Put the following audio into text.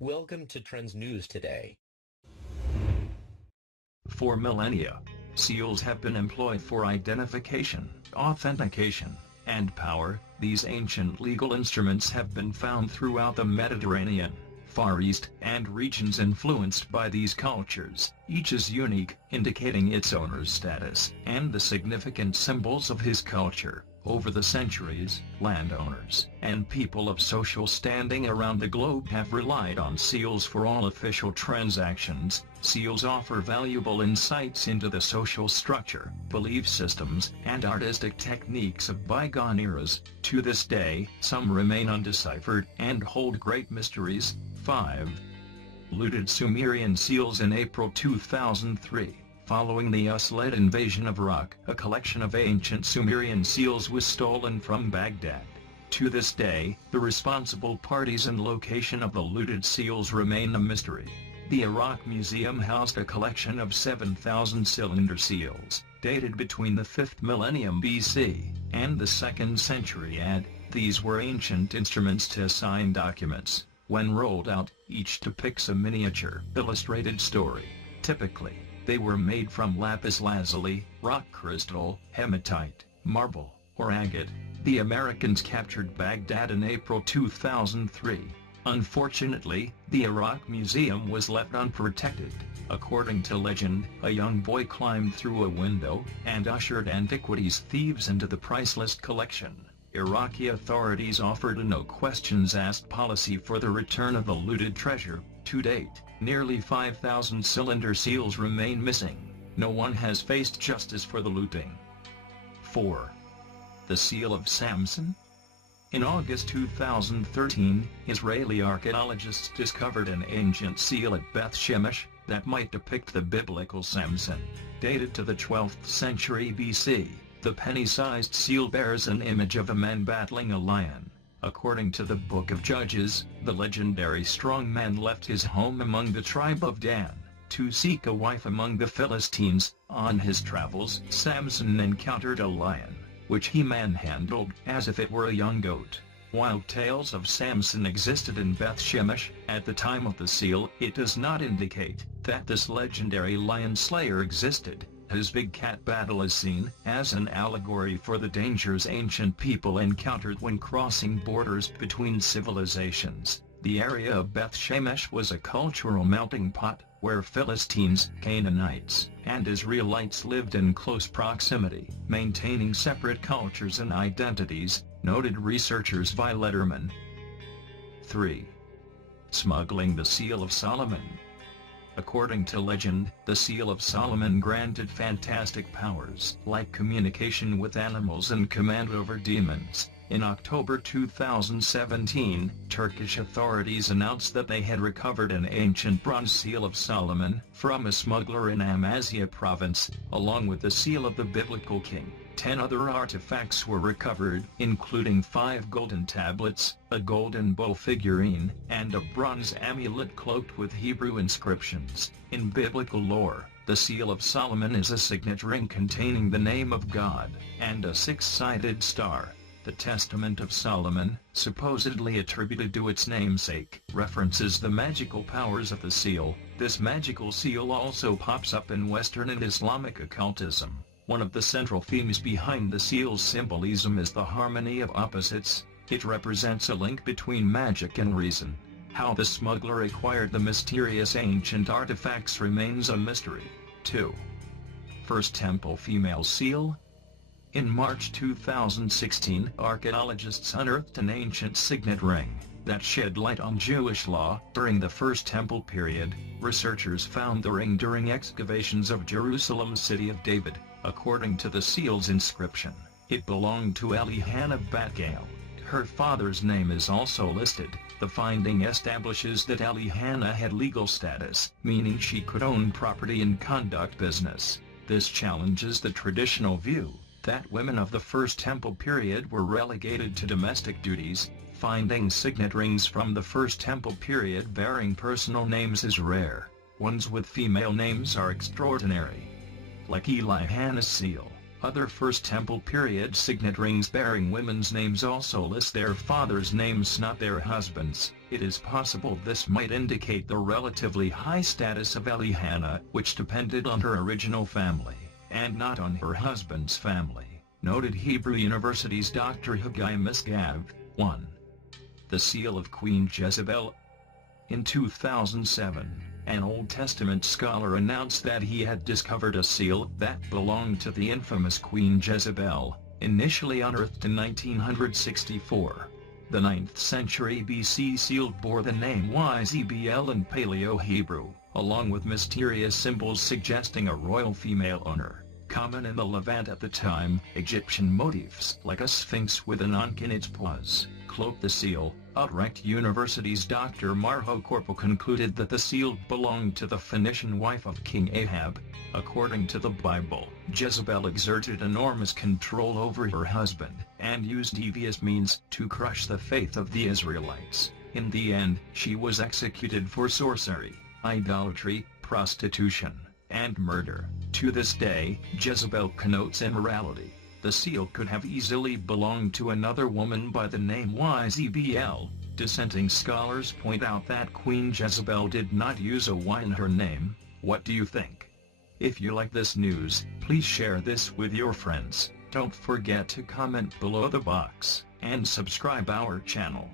Welcome to Trends News Today. For millennia, seals have been employed for identification, authentication, and power. These ancient legal instruments have been found throughout the Mediterranean, Far East, and regions influenced by these cultures. Each is unique, indicating its owner's status and the significant symbols of his culture. Over the centuries, landowners and people of social standing around the globe have relied on seals for all official transactions. Seals offer valuable insights into the social structure, belief systems, and artistic techniques of bygone eras. To this day, some remain undeciphered and hold great mysteries. 5. Looted Sumerian seals in April 2003. Following the US-led invasion of Iraq, a collection of ancient Sumerian seals was stolen from Baghdad. To this day, the responsible parties and location of the looted seals remain a mystery. The Iraq Museum housed a collection of 7,000 cylinder seals, dated between the 5th millennium BC and the 2nd century AD. These were ancient instruments to assign documents. When rolled out, each depicts a miniature, illustrated story. Typically, they were made from lapis lazuli, rock crystal, hematite, marble, or agate. The Americans captured Baghdad in April 2003. Unfortunately, the Iraq Museum was left unprotected. According to legend, a young boy climbed through a window and ushered antiquities thieves into the priceless collection. Iraqi authorities offered a no-questions-asked policy for the return of the looted treasure. To date, nearly 5,000 cylinder seals remain missing. No one has faced justice for the looting. 4. The Seal of Samson. In August 2013, Israeli archaeologists discovered an ancient seal at Beth Shemesh that might depict the biblical Samson. Dated to the 12th century BC, the penny-sized seal bears an image of a man battling a lion. According to the Book of Judges, the legendary strong man left his home among the tribe of Dan to seek a wife among the Philistines. On his travels, Samson encountered a lion, which he manhandled as if it were a young goat. While tales of Samson existed in Beth Shemesh at the time of the seal, it does not indicate that this legendary lion slayer existed. His big cat battle is seen as an allegory for the dangers ancient people encountered when crossing borders between civilizations. The area of Beth Shemesh was a cultural melting pot, where Philistines, Canaanites, and Israelites lived in close proximity, maintaining separate cultures and identities, noted researchers Vi Letterman. 3. Smuggling the Seal of Solomon. According to legend, the Seal of Solomon granted fantastic powers like communication with animals and command over demons. In October 2017, Turkish authorities announced that they had recovered an ancient bronze Seal of Solomon from a smuggler in Amasya province, along with the seal of the biblical king. 10 other artifacts were recovered, including 5 golden tablets, a golden bull figurine, and a bronze amulet cloaked with Hebrew inscriptions. In biblical lore, the Seal of Solomon is a signet ring containing the name of God and a six-sided star. The Testament of Solomon, supposedly attributed to its namesake, references the magical powers of the seal. This magical seal also pops up in Western and Islamic occultism. One of the central themes behind the seal's symbolism is the harmony of opposites. It represents a link between magic and reason. How the smuggler acquired the mysterious ancient artifacts remains a mystery. 2. First Temple female seal. In March 2016, archaeologists unearthed an ancient signet ring that shed light on Jewish law. During the First Temple period, researchers found the ring during excavations of Jerusalem's City of David. According to the seal's inscription, it belonged to Elihanna Batgael. Her father's name is also listed. The finding establishes that Elihanna had legal status, meaning she could own property and conduct business. This challenges the traditional view that women of the First Temple period were relegated to domestic duties. Finding signet rings from the First Temple period bearing personal names is rare. Ones with female names are extraordinary. Like Elihanna's seal, Other First Temple period signet rings bearing women's names also list their fathers' names, not their husbands'. It is possible this might indicate the relatively high status of Eliana, which depended on her original family, and not on her husband's family, noted Hebrew University's Dr. Haggai Misgav. 1. The Seal of Queen Jezebel. In 2007, an Old Testament scholar announced that he had discovered a seal that belonged to the infamous Queen Jezebel, initially unearthed in 1964. The 9th century BC seal bore the name Yzebel in Paleo-Hebrew, along with mysterious symbols suggesting a royal female owner. Common in the Levant at the time, Egyptian motifs like a sphinx with an ankh in its paws cloaked the seal. Utrecht University's Dr. Marho Korpel concluded that the seal belonged to the Phoenician wife of King Ahab. According to the Bible, Jezebel exerted enormous control over her husband, and used devious means to crush the faith of the Israelites. In the end, she was executed for sorcery, idolatry, prostitution, and murder. To this day, Jezebel connotes immorality. The seal could have easily belonged to another woman by the name Yzebel. Dissenting scholars point out that Queen Jezebel did not use a Y in her name. What do you think? If you like this news, please share this with your friends. Don't forget to comment below the box, and subscribe our channel.